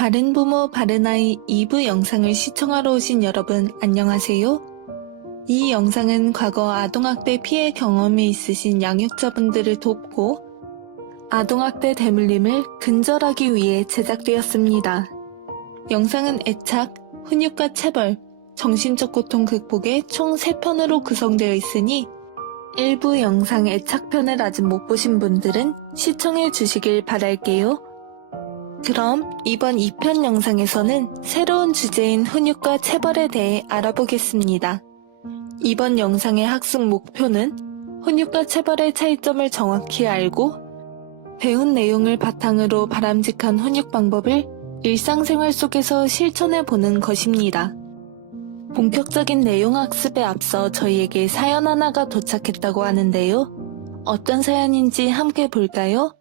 바른 부모 바른 아이 2부 영상을 시청하러 오신 여러분 안녕하세요. 이 영상은 과거 아동학대 피해 경험이 있으신 양육자분들을 돕고 아동학대 대물림을 근절하기 위해 제작되었습니다. 영상은 애착, 훈육과 체벌, 정신적 고통 극복의 총 3편으로 구성되어 있으니 일부 영상 애착편을 아직 못 보신 분들은 시청해 주시길 바랄게요. 그럼 이번 2편 영상에서는 새로운 주제인 훈육과 체벌에 대해 알아보겠습니다. 이번 영상의 학습 목표는 훈육과 체벌의 차이점을 정확히 알고 배운 내용을 바탕으로 바람직한 훈육 방법을 일상생활 속에서 실천해보는 것입니다. 본격적인 내용 학습에 앞서 저희에게 사연 하나가 도착했다고 하는데요. 어떤 사연인지 함께 볼까요?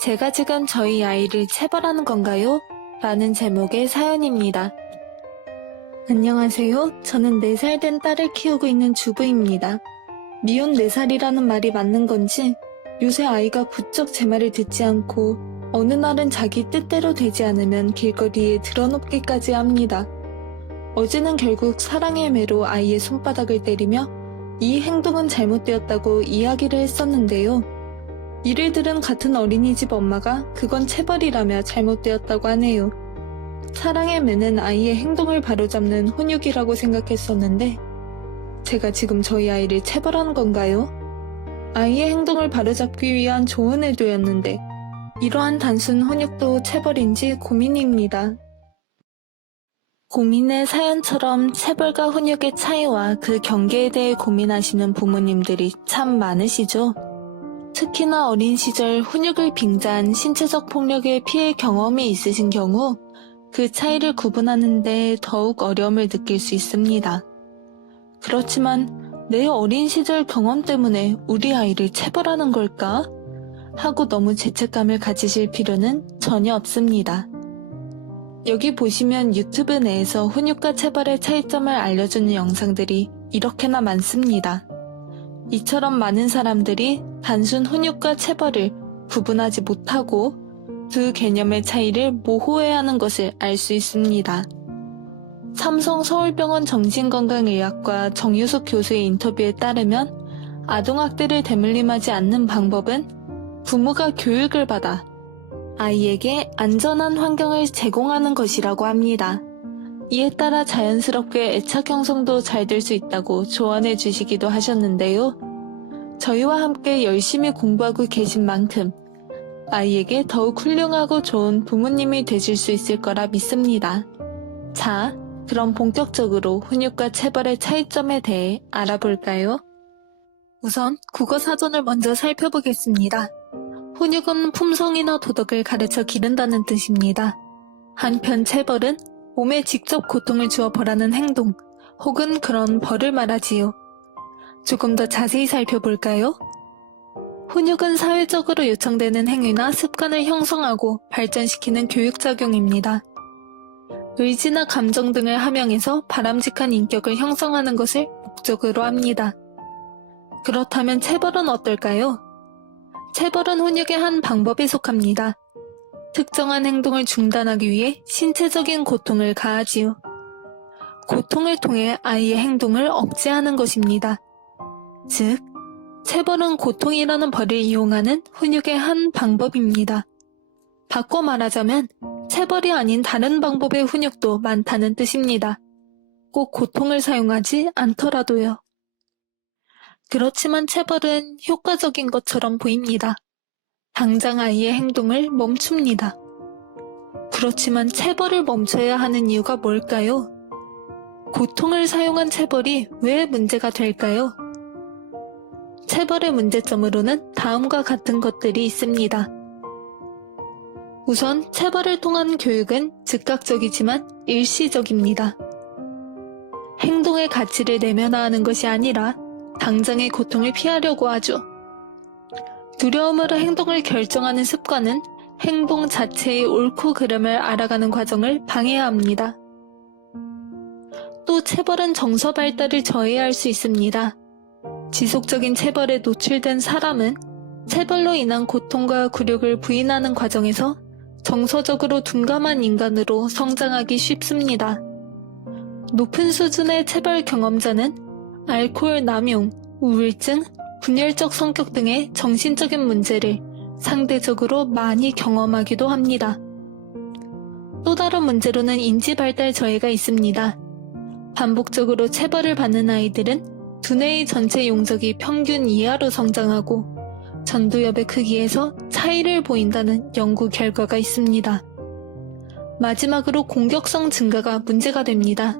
제가 지금 저희 아이를 체벌하는 건가요? 라는 제목의 사연입니다. 안녕하세요. 저는 4살 된 딸을 키우고 있는 주부입니다. 미혼 4살이라는 말이 맞는 건지 요새 아이가 부쩍 제 말을 듣지 않고 어느 날은 자기 뜻대로 되지 않으면 길거리에 드러눕기까지 합니다. 어제는 결국 사랑의 매로 아이의 손바닥을 때리며 이 행동은 잘못되었다고 이야기를 했었는데요. 이를 들은 같은 어린이집 엄마가 그건 체벌이라며 잘못되었다고 하네요. 사랑의 매는 아이의 행동을 바로잡는 훈육이라고 생각했었는데 제가 지금 저희 아이를 체벌하는 건가요? 아이의 행동을 바로잡기 위한 좋은 의도였는데 이러한 단순 훈육도 체벌인지 고민입니다. 고민의 사연처럼 체벌과 훈육의 차이와 그 경계에 대해 고민하시는 부모님들이 참 많으시죠? 특히나 어린 시절 훈육을 빙자한 신체적 폭력의 피해 경험이 있으신 경우 그 차이를 구분하는데 더욱 어려움을 느낄 수 있습니다. 그렇지만 내 어린 시절 경험 때문에 우리 아이를 체벌하는 걸까? 하고 너무 죄책감을 가지실 필요는 전혀 없습니다. 여기 보시면 유튜브 내에서 훈육과 체벌의 차이점을 알려주는 영상들이 이렇게나 많습니다. 이처럼 많은 사람들이 단순 훈육과 체벌을 구분하지 못하고 두 개념의 차이를 모호해하는 것을 알 수 있습니다. 삼성 서울병원 정신건강의학과 정유숙 교수의 인터뷰에 따르면 아동학대를 대물림하지 않는 방법은 부모가 교육을 받아 아이에게 안전한 환경을 제공하는 것이라고 합니다. 이에 따라 자연스럽게 애착 형성도 잘 될 수 있다고 조언해 주시기도 하셨는데요. 저희와 함께 열심히 공부하고 계신 만큼 아이에게 더욱 훌륭하고 좋은 부모님이 되실 수 있을 거라 믿습니다. 자, 그럼 본격적으로 훈육과 체벌의 차이점에 대해 알아볼까요? 우선 국어사전을 먼저 살펴보겠습니다. 훈육은 품성이나 도덕을 가르쳐 기른다는 뜻입니다. 한편 체벌은 몸에 직접 고통을 주어 벌하는 행동 혹은 그런 벌을 말하지요. 조금 더 자세히 살펴볼까요? 훈육은 사회적으로 요청되는 행위나 습관을 형성하고 발전시키는 교육작용입니다. 의지나 감정 등을 함양해서 바람직한 인격을 형성하는 것을 목적으로 합니다. 그렇다면 체벌은 어떨까요? 체벌은 훈육의 한 방법에 속합니다. 특정한 행동을 중단하기 위해 신체적인 고통을 가하지요. 고통을 통해 아이의 행동을 억제하는 것입니다. 즉, 체벌은 고통이라는 벌을 이용하는 훈육의 한 방법입니다. 바꿔 말하자면 체벌이 아닌 다른 방법의 훈육도 많다는 뜻입니다. 꼭 고통을 사용하지 않더라도요. 그렇지만 체벌은 효과적인 것처럼 보입니다. 당장 아이의 행동을 멈춥니다. 그렇지만 체벌을 멈춰야 하는 이유가 뭘까요? 고통을 사용한 체벌이 왜 문제가 될까요? 체벌의 문제점으로는 다음과 같은 것들이 있습니다. 우선 체벌을 통한 교육은 즉각적이지만 일시적입니다. 행동의 가치를 내면화하는 것이 아니라 당장의 고통을 피하려고 하죠. 두려움으로 행동을 결정하는 습관은 행동 자체의 옳고 그름을 알아가는 과정을 방해합니다. 또 체벌은 정서 발달을 저해할 수 있습니다. 지속적인 체벌에 노출된 사람은 체벌로 인한 고통과 굴욕을 부인하는 과정에서 정서적으로 둔감한 인간으로 성장하기 쉽습니다. 높은 수준의 체벌 경험자는 알코올 남용, 우울증, 분열적 성격 등의 정신적인 문제를 상대적으로 많이 경험하기도 합니다. 또 다른 문제로는 인지 발달 저해가 있습니다. 반복적으로 체벌을 받는 아이들은 두뇌의 전체 용적이 평균 이하로 성장하고 전두엽의 크기에서 차이를 보인다는 연구 결과가 있습니다. 마지막으로 공격성 증가가 문제가 됩니다.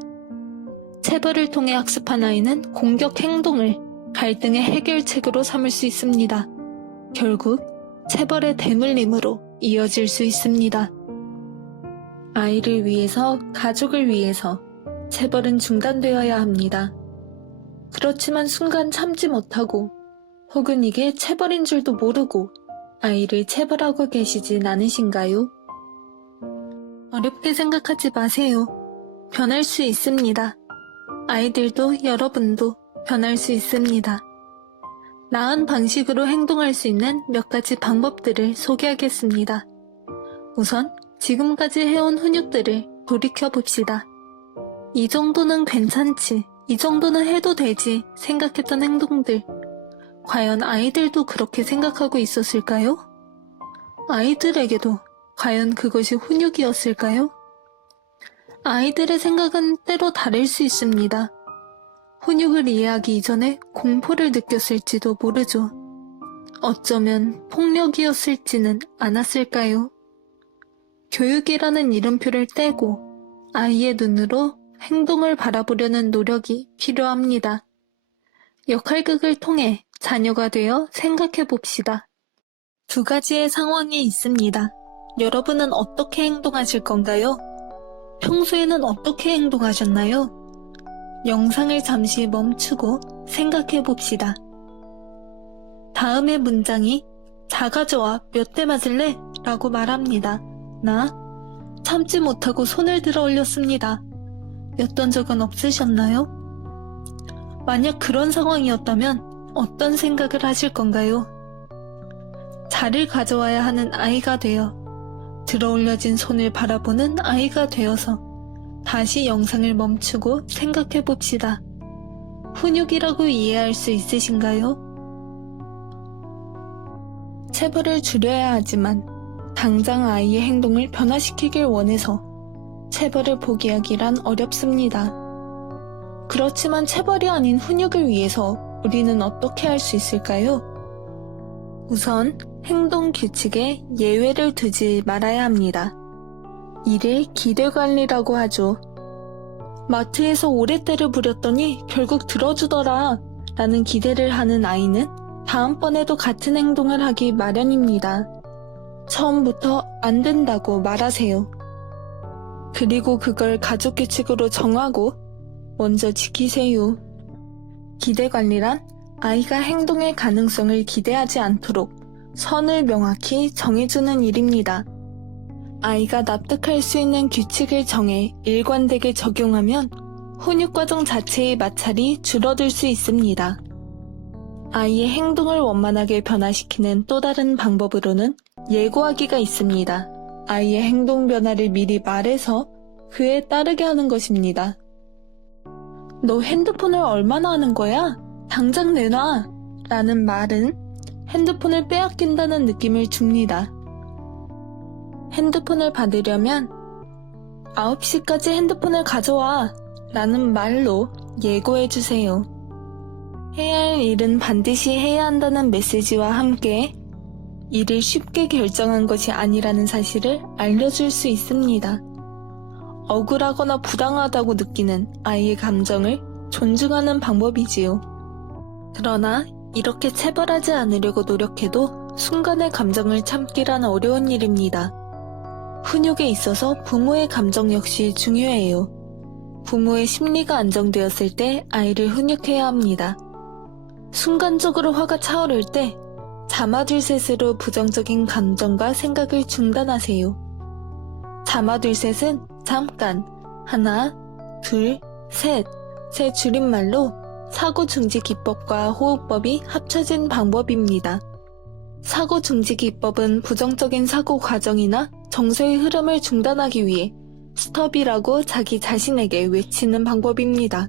체벌을 통해 학습한 아이는 공격 행동을 갈등의 해결책으로 삼을 수 있습니다. 결국 체벌의 대물림으로 이어질 수 있습니다. 아이를 위해서, 가족을 위해서 체벌은 중단되어야 합니다. 그렇지만 순간 참지 못하고 혹은 이게 체벌인 줄도 모르고 아이를 체벌하고 계시진 않으신가요? 어렵게 생각하지 마세요. 변할 수 있습니다. 아이들도 여러분도 변할 수 있습니다. 나은 방식으로 행동할 수 있는 몇 가지 방법들을 소개하겠습니다. 우선 지금까지 해온 훈육들을 돌이켜봅시다. 이 정도는 괜찮지, 이 정도는 해도 되지 생각했던 행동들, 과연 아이들도 그렇게 생각하고 있었을까요? 아이들에게도 과연 그것이 훈육이었을까요? 아이들의 생각은 때로 다를 수 있습니다. 훈육을 이해하기 이전에 공포를 느꼈을지도 모르죠. 어쩌면 폭력이었을지는 않았을까요? 교육이라는 이름표를 떼고 아이의 눈으로 행동을 바라보려는 노력이 필요합니다. 역할극을 통해 자녀가 되어 생각해 봅시다. 두 가지의 상황이 있습니다. 여러분은 어떻게 행동하실 건가요? 평소에는 어떻게 행동하셨나요? 영상을 잠시 멈추고 생각해 봅시다. 다음의 문장이 다 가져와 몇 대 맞을래? 라고 말합니다. 나 참지 못하고 손을 들어 올렸습니다. 였던 적은 없으셨나요? 만약 그런 상황이었다면 어떤 생각을 하실 건가요? 자를 가져와야 하는 아이가 되어 들어 올려진 손을 바라보는 아이가 되어서 다시 영상을 멈추고 생각해 봅시다. 훈육이라고 이해할 수 있으신가요? 체벌을 줄여야 하지만 당장 아이의 행동을 변화시키길 원해서 체벌을 포기하기란 어렵습니다. 그렇지만 체벌이 아닌 훈육을 위해서 우리는 어떻게 할 수 있을까요? 우선 행동 규칙에 예외를 두지 말아야 합니다. 이를 기대관리라고 하죠. 마트에서 오래 때를 부렸더니 결국 들어주더라 라는 기대를 하는 아이는 다음번에도 같은 행동을 하기 마련입니다. 처음부터 안 된다고 말하세요. 그리고 그걸 가족 규칙으로 정하고 먼저 지키세요. 기대관리란 아이가 행동의 가능성을 기대하지 않도록 선을 명확히 정해주는 일입니다. 아이가 납득할 수 있는 규칙을 정해 일관되게 적용하면 훈육과정 자체의 마찰이 줄어들 수 있습니다. 아이의 행동을 원만하게 변화시키는 또 다른 방법으로는 예고하기가 있습니다. 아이의 행동 변화를 미리 말해서 그에 따르게 하는 것입니다. 너 핸드폰을 얼마나 하는 거야? 당장 내놔! 라는 말은 핸드폰을 빼앗긴다는 느낌을 줍니다. 핸드폰을 받으려면 9시까지 핸드폰을 가져와! 라는 말로 예고해주세요. 해야 할 일은 반드시 해야 한다는 메시지와 함께 일을 쉽게 결정한 것이 아니라는 사실을 알려줄 수 있습니다. 억울하거나 부당하다고 느끼는 아이의 감정을 존중하는 방법이지요. 그러나 이렇게 체벌하지 않으려고 노력해도 순간의 감정을 참기란 어려운 일입니다. 훈육에 있어서 부모의 감정 역시 중요해요. 부모의 심리가 안정되었을 때 아이를 훈육해야 합니다. 순간적으로 화가 차오를 때 자마둘셋으로 부정적인 감정과 생각을 중단하세요. 자마둘셋은 잠깐, 하나, 둘, 셋, 세 줄임말로 사고 중지 기법과 호흡법이 합쳐진 방법입니다. 사고 중지 기법은 부정적인 사고 과정이나 정서의 흐름을 중단하기 위해 스톱이라고 자기 자신에게 외치는 방법입니다.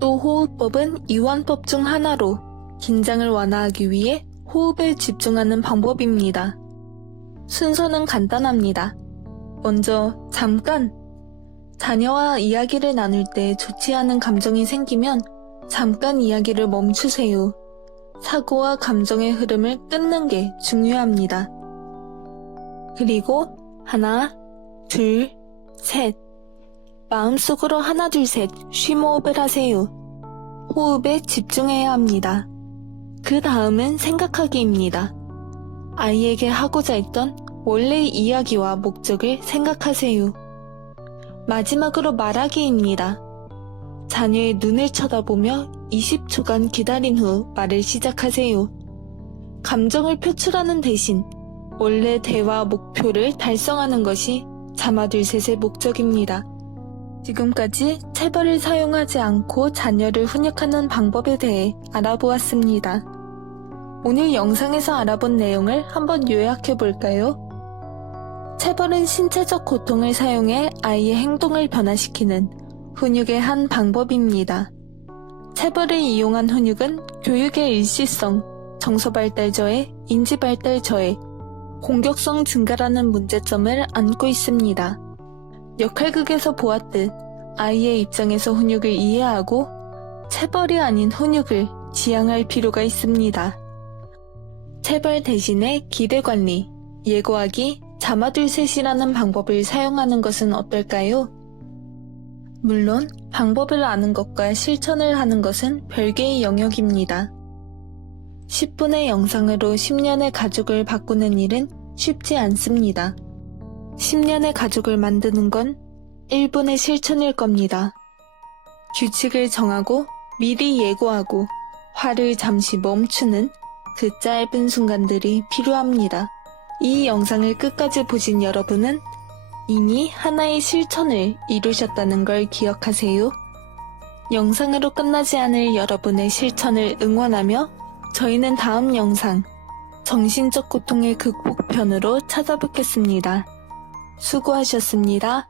또 호흡법은 이완법 중 하나로 긴장을 완화하기 위해 호흡에 집중하는 방법입니다. 순서는 간단합니다. 먼저 잠깐! 자녀와 이야기를 나눌 때 좋지 않은 감정이 생기면 잠깐 이야기를 멈추세요. 사고와 감정의 흐름을 끊는 게 중요합니다. 그리고 하나, 둘, 셋. 마음속으로 하나, 둘, 셋 쉼호흡을 하세요. 호흡에 집중해야 합니다. 그 다음은 생각하기입니다. 아이에게 하고자 했던 원래의 이야기와 목적을 생각하세요. 마지막으로 말하기입니다. 자녀의 눈을 쳐다보며 20초간 기다린 후 말을 시작하세요. 감정을 표출하는 대신 원래 대화 목표를 달성하는 것이 자마둘셋의 목적입니다. 지금까지 체벌을 사용하지 않고 자녀를 훈육하는 방법에 대해 알아보았습니다. 오늘 영상에서 알아본 내용을 한번 요약해 볼까요? 체벌은 신체적 고통을 사용해 아이의 행동을 변화시키는 훈육의 한 방법입니다. 체벌을 이용한 훈육은 교육의 일시성, 정서발달 저해, 인지발달 저해, 공격성 증가라는 문제점을 안고 있습니다. 역할극에서 보았듯 아이의 입장에서 훈육을 이해하고 체벌이 아닌 훈육을 지향할 필요가 있습니다. 체벌 대신에 기대관리, 예고하기, 자마둘셋이라는 방법을 사용하는 것은 어떨까요? 물론 방법을 아는 것과 실천을 하는 것은 별개의 영역입니다. 10분의 영상으로 10년의 가족을 바꾸는 일은 쉽지 않습니다. 10년의 가족을 만드는 건 1분의 실천일 겁니다. 규칙을 정하고 미리 예고하고 화를 잠시 멈추는 그 짧은 순간들이 필요합니다. 이 영상을 끝까지 보신 여러분은 이미 하나의 실천을 이루셨다는 걸 기억하세요. 영상으로 끝나지 않을 여러분의 실천을 응원하며 저희는 다음 영상 정신적 고통의 극복편으로 찾아뵙겠습니다. 수고하셨습니다.